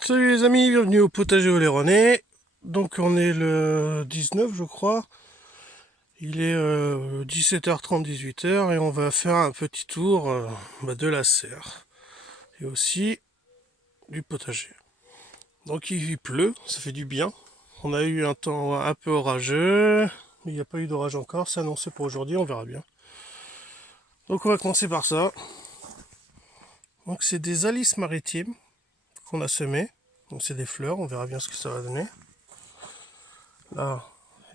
Salut les amis, bienvenue au potager Oléronais. Donc on est le 19 je crois. Il est 17h30, 18h et on va faire un petit tour de la serre. Et aussi du potager. Donc il pleut, ça fait du bien. On a eu un temps un peu orageux, mais il n'y a pas eu d'orage encore, c'est annoncé pour aujourd'hui, on verra bien. Donc on va commencer par ça. Donc c'est des alices maritimes qu'on a semées. Donc c'est des fleurs, on verra bien ce que ça va donner. Là,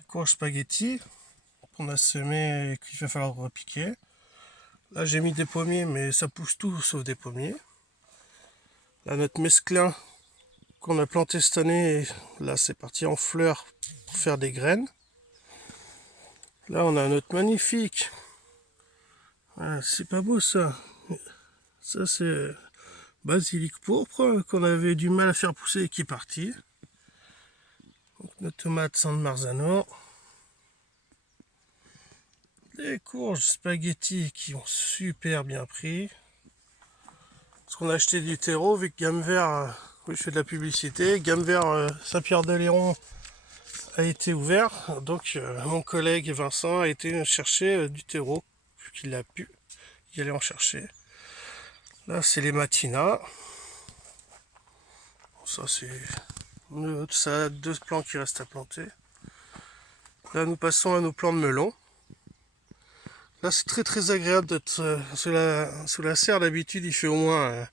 courge spaghetti qu'on a semé et qu'il va falloir repiquer. Là j'ai mis des pommiers mais ça pousse tout sauf des pommiers. Là notre mesclin qu'on a planté cette année, là c'est parti en fleurs pour faire des graines. Là on a notre magnifique. Ah, c'est pas beau ça. Ça c'est basilic pourpre qu'on avait du mal à faire pousser et qui est parti. Donc, notre tomate San Marzano. Des courges spaghetti qui ont super bien pris. Parce qu'on a acheté du terreau, vu que Gamme Vert, oui, je fais de la publicité, Gamme Vert Saint-Pierre-d'Oléron a été ouvert. Donc mon collègue Vincent a été chercher du terreau, vu qu'il a pu y aller en chercher. Là c'est les matinas. Ça c'est une autre salade, deux plants qui restent à planter. Là nous passons à nos plants de melon. Là c'est très agréable d'être sous la serre. D'habitude il fait au moins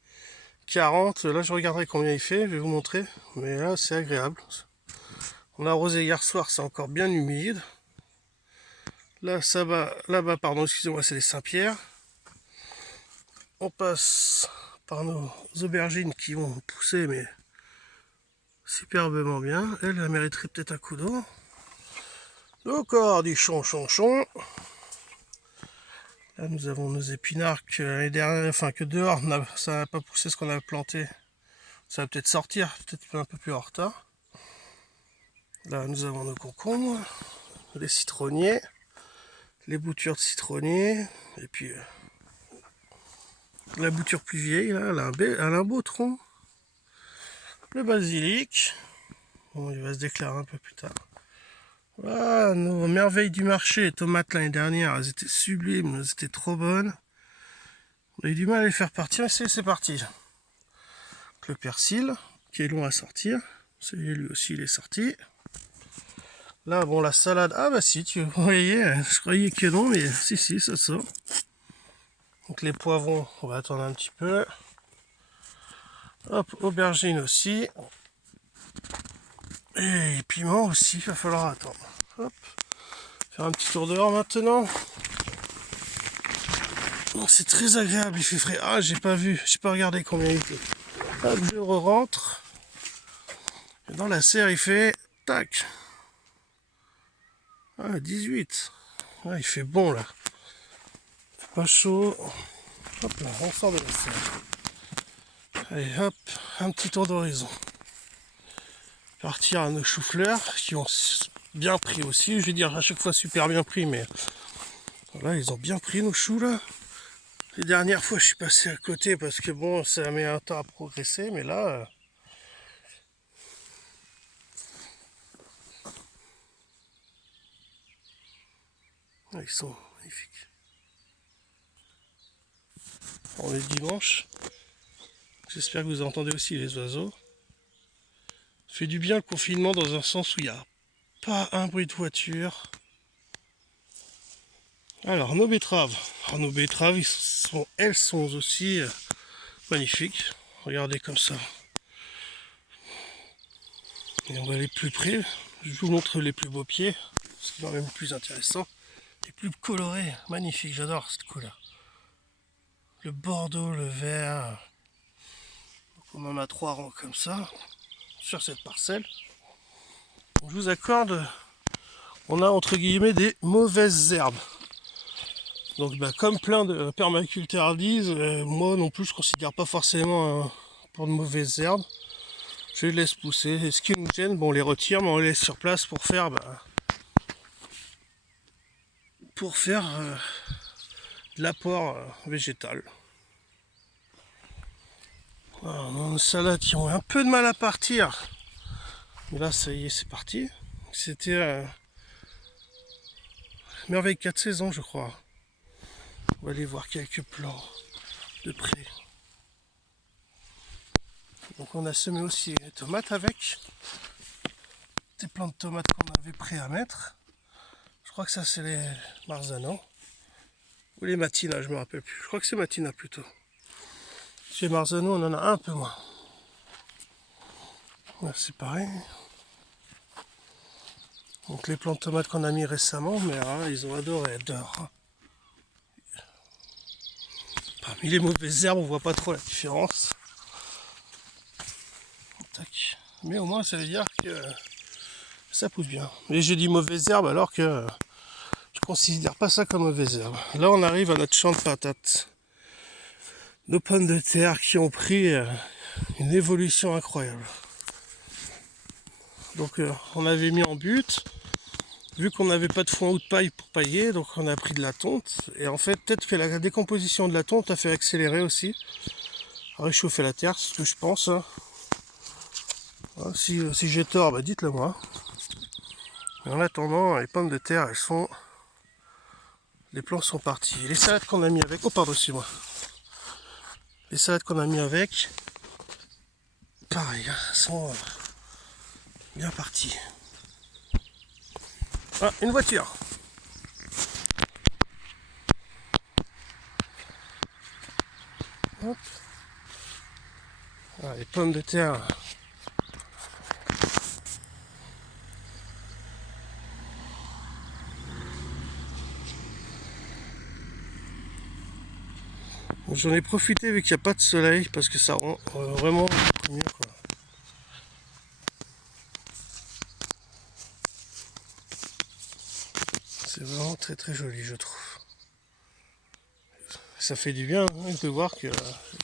40. Là je regarderai combien il fait, je vais vous montrer. Mais là c'est agréable. On a arrosé hier soir, c'est encore bien humide. Là ça va, là-bas pardon, excusez-moi, c'est les Saint-Pierre. On passe par nos aubergines qui vont pousser mais superbement bien. Elle mériterait peut-être un coup d'eau. Encore du chon. Là nous avons nos épinards que l'année dernière, enfin que dehors ça n'a pas poussé ce qu'on a planté. Ça va peut-être sortir, peut-être un peu plus en retard. Là nous avons nos concombres, les citronniers, les boutures de citronniers, et puis la bouture plus vieille, là, elle a un beau tronc. Le basilic, bon, il va se déclarer un peu plus tard. Voilà, nos merveilles du marché, les tomates l'année dernière, elles étaient sublimes, elles étaient trop bonnes. On a eu du mal à les faire partir, mais c'est parti. Le persil, qui est long à sortir, lui aussi il est sorti. Là, bon, la salade, ah bah si, vous voyez, je croyais que non, mais si, ça sort. Donc les poivrons, on va attendre un petit peu. Hop, aubergine aussi. Et piment aussi, il va falloir attendre. Hop, faire un petit tour dehors maintenant. Donc c'est très agréable, il fait frais. Ah, j'ai pas vu, j'ai pas regardé combien il était. Hop, je rentre. Dans la serre, il fait tac. Ah, 18. Ah, il fait bon là. Pas chaud. Hop là, on sort de la serre. Allez hop, un petit tour d'horizon. Partir à nos choux-fleurs qui ont bien pris aussi. Je vais dire à chaque fois super bien pris, mais là ils ont bien pris nos choux là. Les dernières fois je suis passé à côté parce que bon ça met un temps à progresser, mais là ils sont magnifiques. On est dimanche. J'espère que vous entendez aussi les oiseaux. Ça fait du bien le confinement dans un sens où il n'y a pas un bruit de voiture. Alors nos betteraves. Alors, nos betteraves, elles sont aussi magnifiques. Regardez comme ça. Et on va aller plus près. Je vous montre les plus beaux pieds. Ce qui est quand même le plus intéressant. Les plus colorés. Magnifique, j'adore cette couleur. Le bordeaux, le vert. Donc on en a 3 rangs comme ça. Sur cette parcelle. Donc, je vous accorde. On a entre guillemets des mauvaises herbes. Donc comme plein de permaculteurs disent, moi non plus je ne considère pas forcément pour de mauvaises herbes. Je les laisse pousser. Et ce qui nous gêne, bon on les retire, mais on les laisse sur place pour faire de l'apport végétal. Alors, nos salades qui ont un peu de mal à partir. Mais là, ça y est, c'est parti. C'était Merveille 4 saisons, je crois. On va aller voir quelques plants de près. Donc on a semé aussi les tomates avec. Des plants de tomates qu'on avait prêts à mettre. Je crois que ça c'est les Marzano. Ou les Matina, je me rappelle plus. Je crois que c'est Matina plutôt. Chez Marzano, on en a un peu moins. Là, c'est pareil. Donc les plants de tomates qu'on a mis récemment, mais ils ont adoré être dehors. Parmi les mauvaises herbes, on voit pas trop la différence. Tac. Mais au moins, ça veut dire que ça pousse bien. Et j'ai dit mauvaise herbe alors que je considère pas ça comme mauvaise herbe. Là, on arrive à notre champ de patates. Nos pommes de terre qui ont pris une évolution incroyable. Donc, on avait mis en but. Vu qu'on n'avait pas de foin ou de paille pour pailler, donc on a pris de la tonte. Et en fait, peut-être que la décomposition de la tonte a fait accélérer aussi. Réchauffer la terre, c'est ce que je pense. Hein. Si j'ai tort, bah dites-le moi. Et en attendant, les pommes de terre, les plants sont partis. Et les salades qu'on a mis avec, oh pardon, excuse-moi. Les salades qu'on a mis avec, pareil, hein, sont bien parties. Ah, une voiture. Hop. Ah, les pommes de terre. J'en ai profité vu qu'il n'y a pas de soleil parce que ça rend vraiment beaucoup mieux quoi. C'est vraiment très très joli je trouve. Ça fait du bien hein, de voir que le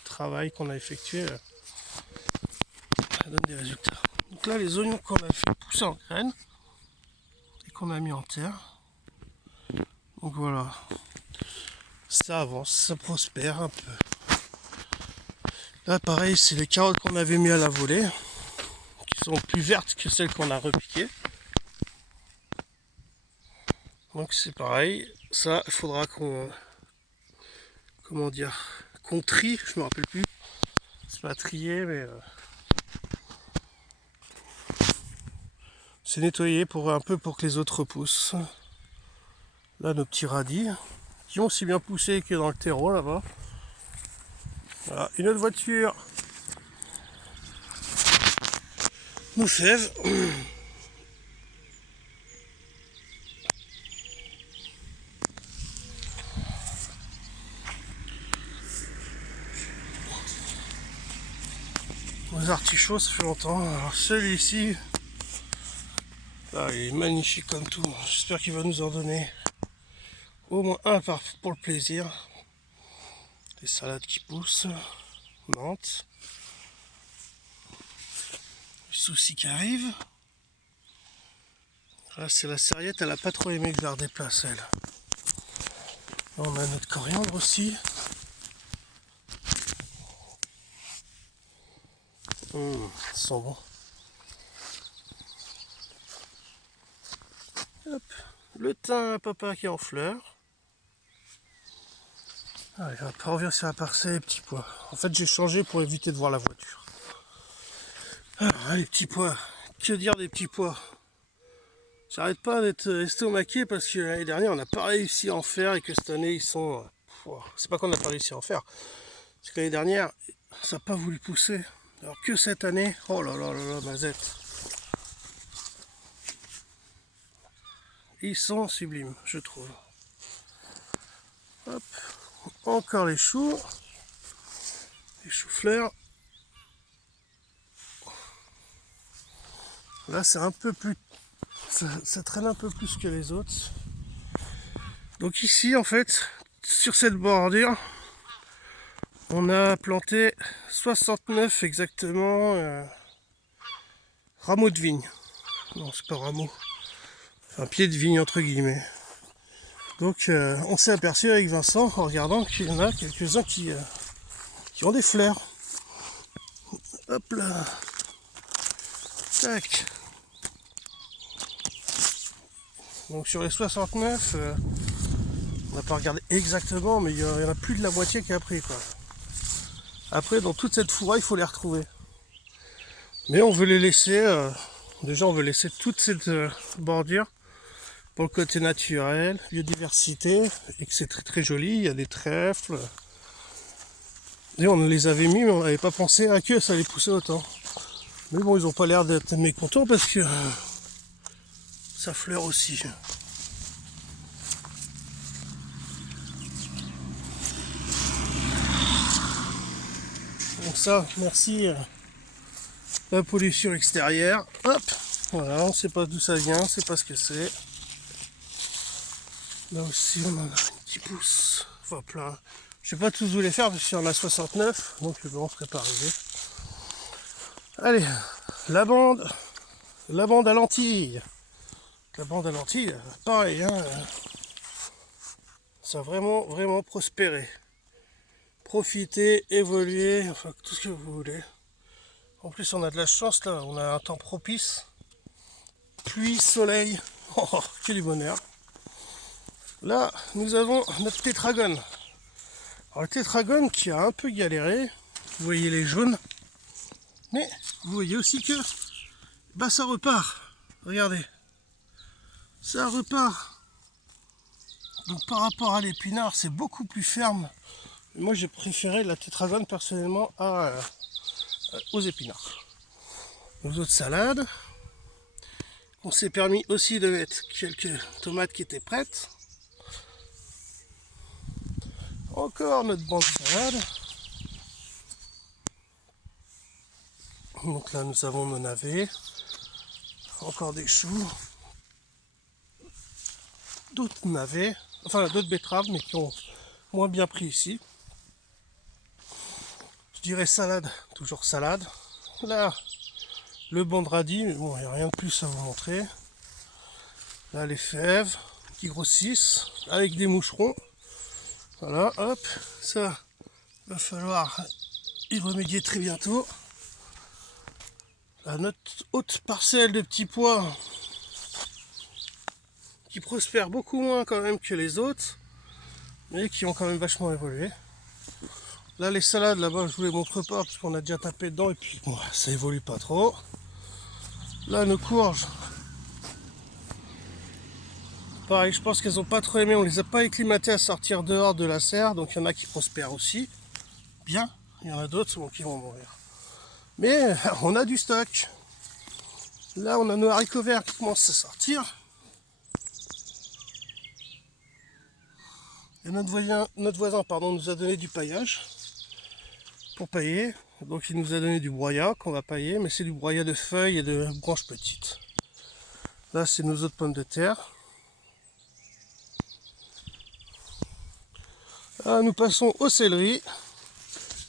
travail qu'on a effectué ça donne des résultats. Donc là les oignons qu'on a fait pousser en graines et qu'on a mis en terre. Donc voilà. Ça avance, ça prospère un peu. Là pareil c'est les carottes qu'on avait mis à la volée. Qui sont plus vertes que celles qu'on a repiquées. Donc c'est pareil. Ça il faudra qu'on qu'on trie, je me rappelle plus. C'est pas trier mais c'est nettoyer pour un peu pour que les autres repoussent. Là nos petits radis qui ont aussi bien poussé que dans le terreau là-bas. Voilà, une autre voiture. Nos fèves. Nos artichauts, ça fait longtemps. Alors celui-ci, là, il est magnifique comme tout. J'espère qu'il va nous en donner au moins un pour le plaisir. Les salades qui poussent. Menthe. Le souci qui arrive. Là, c'est la serviette, elle n'a pas trop aimé que je la redéplace, elle. Là, on a notre coriandre aussi. Ça sent bon. Hop. Le thym à papa qui est en fleurs. Allez, on revient sur la parcelle, les petits pois. En fait, j'ai changé pour éviter de voir la voiture. Alors, les petits pois. Que dire des petits pois? J'arrête pas d'être estomaqué parce que l'année dernière, on n'a pas réussi à en faire et que cette année, ils sont... c'est pas qu'on n'a pas réussi à en faire. C'est que l'année dernière, ça n'a pas voulu pousser. Alors que cette année, oh là là là là, mazette. Ils sont sublimes, je trouve. Hop. Encore les choux. Les choux-fleurs. Là, c'est un peu plus... Ça traîne un peu plus que les autres. Donc ici, en fait, sur cette bordure, on a planté 69 exactement rameaux de vigne. Non, c'est pas rameau. Un pied de vigne entre guillemets. Donc on s'est aperçu avec Vincent en regardant qu'il y en a quelques-uns qui ont des fleurs. Hop là. Tac. Donc sur les 69, on n'a pas regardé exactement, mais il y en a plus de la moitié qui a pris, quoi. Après, dans toute cette forêt, il faut les retrouver. Mais on veut les laisser, déjà on veut laisser toute cette bordure pour le côté naturel, biodiversité, et que c'est très très joli, il y a des trèfles. Et on les avait mis, mais on n'avait pas pensé à que ça allait pousser autant. Mais bon, ils n'ont pas l'air d'être mécontents parce que ça fleure aussi. Donc ça, merci la pollution extérieure. Hop, voilà, on ne sait pas d'où ça vient, on ne sait pas ce que c'est. Là aussi, on en a un petit pouce, enfin plein. Je ne sais pas tous où les faire parce qu'il y en a 69, donc bon, on ne serait pas arrivé. Allez, la bande à lentilles. La bande à lentilles, pareil, hein, ça a vraiment, vraiment prospéré. Profiter, évoluer, enfin tout ce que vous voulez. En plus, on a de la chance là, on a un temps propice. Pluie, soleil, oh, que du bonheur. Là, nous avons notre tétragone. Alors, le tétragone qui a un peu galéré, vous voyez les jaunes, mais vous voyez aussi que bah, ça repart. Regardez, ça repart. Donc par rapport à l'épinard, c'est beaucoup plus ferme. Moi, j'ai préféré la tétragone personnellement aux épinards. Nos autres salades. On s'est permis aussi de mettre quelques tomates qui étaient prêtes. Encore notre bande de salade. Donc là, nous avons nos navets. Encore des choux. D'autres navets. Enfin, d'autres betteraves, mais qui ont moins bien pris ici. Je dirais salade, toujours salade. Là, le banc de radis, mais bon, il n'y a rien de plus à vous montrer. Là, les fèves qui grossissent avec des moucherons. Voilà, hop, ça va falloir y remédier très bientôt. Là, notre haute parcelle de petits pois qui prospèrent beaucoup moins quand même que les autres, mais qui ont quand même vachement évolué. Là, les salades, là-bas, je vous les montre pas parce qu'on a déjà tapé dedans et puis bon, ça évolue pas trop. Là, nos courges, pareil, je pense qu'elles ont pas trop aimé. On les a pas acclimatées à sortir dehors de la serre, donc il y en a qui prospèrent aussi. Bien, il y en a d'autres qui vont mourir. Mais on a du stock. Là, on a nos haricots verts qui commencent à sortir. Et notre voisin nous a donné du paillage pour pailler. Donc il nous a donné du broyat qu'on va pailler, mais c'est du broyat de feuilles et de branches petites. Là, c'est nos autres pommes de terre. Là, nous passons au céleri.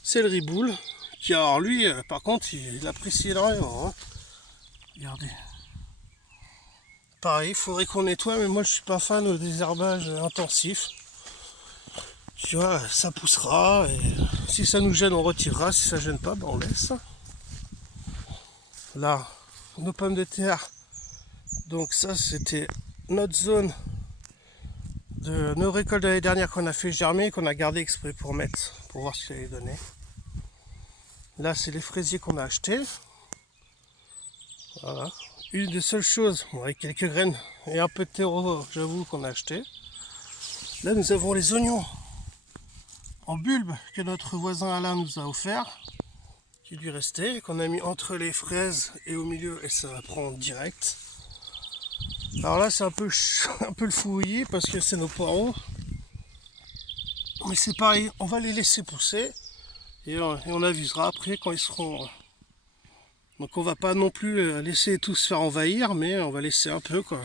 Céleri boule. Qui, alors lui, par contre, il apprécie énormément. Hein. Regardez. Pareil, il faudrait qu'on nettoie, mais moi je suis pas fan des désherbage intensif. Tu vois, ça poussera, et si ça nous gêne, on retirera, si ça gêne pas, ben on laisse. Là, nos pommes de terre, donc ça c'était notre zone de nos récoltes de l'année dernière qu'on a fait germer, qu'on a gardé exprès pour mettre, pour voir ce qu'il allait donner. Là, c'est les fraisiers qu'on a achetés. Voilà. Une des seules choses, bon, avec quelques graines et un peu de terreau, j'avoue, qu'on a acheté. Là, nous avons les oignons en bulbe que notre voisin Alain nous a offert, qui lui restait, qu'on a mis entre les fraises et au milieu, et ça va prendre direct. Alors là, c'est un peu le fouillis parce que c'est nos poireaux. Mais c'est pareil, on va les laisser pousser et on avisera après quand ils seront. Donc on va pas non plus laisser tout se faire envahir, mais on va laisser un peu quoi.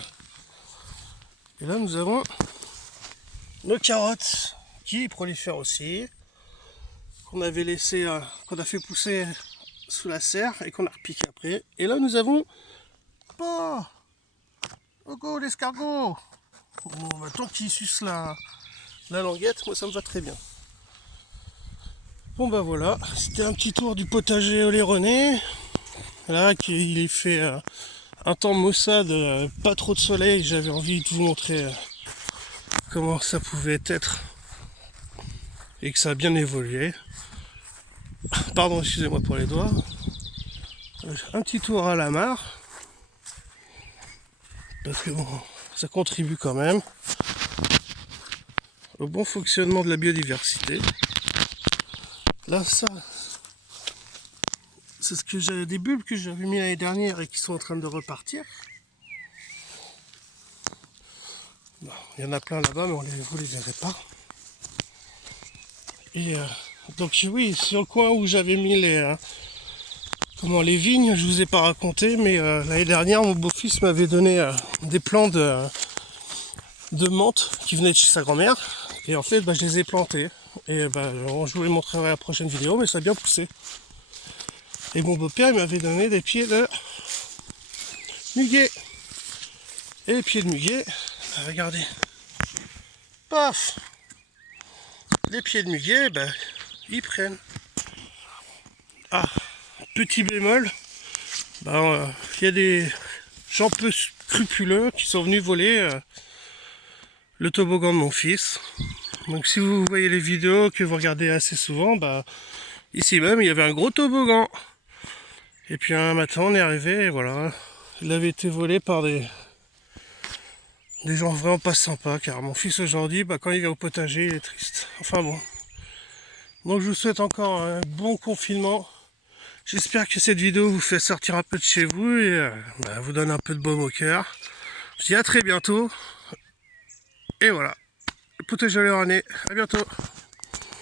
Et là, nous avons nos carottes qui prolifèrent aussi, qu'on avait laissé, qu'on a fait pousser sous la serre et qu'on a repiqué après. Et là, nous avons go l'escargot. Bon, bah, tant qu'il suce la languette, moi ça me va très bien. Bon bah voilà, c'était un petit tour du potager oléronais. Là, il fait un temps maussade, pas trop de soleil. J'avais envie de vous montrer comment ça pouvait être et que ça a bien évolué. Pardon, excusez-moi pour les doigts. Un petit tour à la mare. Parce que bon, ça contribue quand même au bon fonctionnement de la biodiversité. Là, ça, c'est ce que j'avais des bulbes que j'avais mis l'année dernière et qui sont en train de repartir. Bon, il y en a plein là-bas, mais vous les verrez pas. Et donc oui, sur le coin où j'avais mis les vignes, je vous ai pas raconté, mais l'année dernière, mon beau-fils m'avait donné des plants de menthe qui venaient de chez sa grand-mère. Et en fait, je les ai plantés. Et je vous les montrerai à la prochaine vidéo, mais ça a bien poussé. Et mon beau-père, il m'avait donné des pieds de muguet. Et les pieds de muguet, regardez. Paf! Les pieds de muguet, ils prennent. Ah, petit bémol, il y a des gens peu scrupuleux qui sont venus voler le toboggan de mon fils. Donc si vous voyez les vidéos que vous regardez assez souvent, ici même il y avait un gros toboggan. Et puis un matin on est arrivé et voilà, il avait été volé par des gens vraiment pas sympas, car mon fils aujourd'hui, quand il vient au potager, il est triste. Enfin bon. Donc je vous souhaite encore un bon confinement. J'espère que cette vidéo vous fait sortir un peu de chez vous et vous donne un peu de baume au cœur. Je dis à très bientôt. Et voilà. Le potager oléronais. À bientôt.